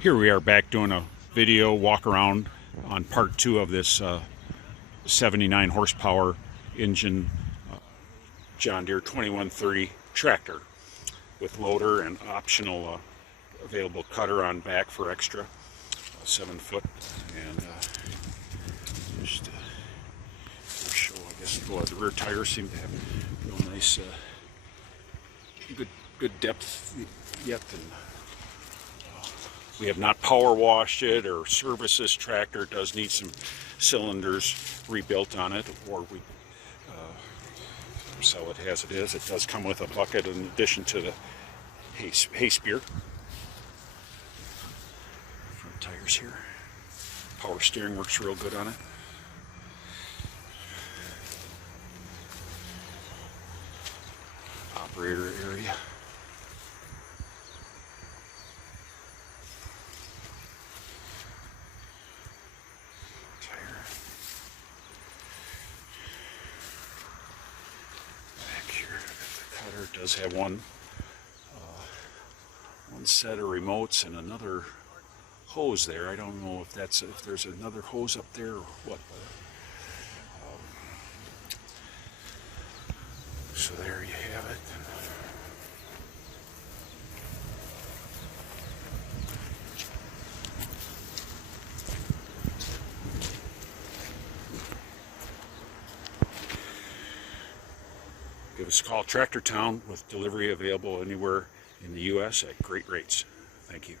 Here we are back doing a video walk around on part 2 of this 79 horsepower engine John Deere 2130 tractor with loader and optional available cutter on back for extra 7 foot. And just to show, I guess, the rear tires seem to have real nice good depth yet, and we have not power washed it or serviced this tractor. It does need some cylinders rebuilt on it, or we sell it as it is. It does come with a bucket in addition to the hay spear. Front tires here. Power steering works real good on it. Operator area. It does have one set of remotes and another hose there. I don't know if there's another hose up there or what. So there you have it. Give us a call, Tractor Town, with delivery available anywhere in the U.S. at great rates. Thank you.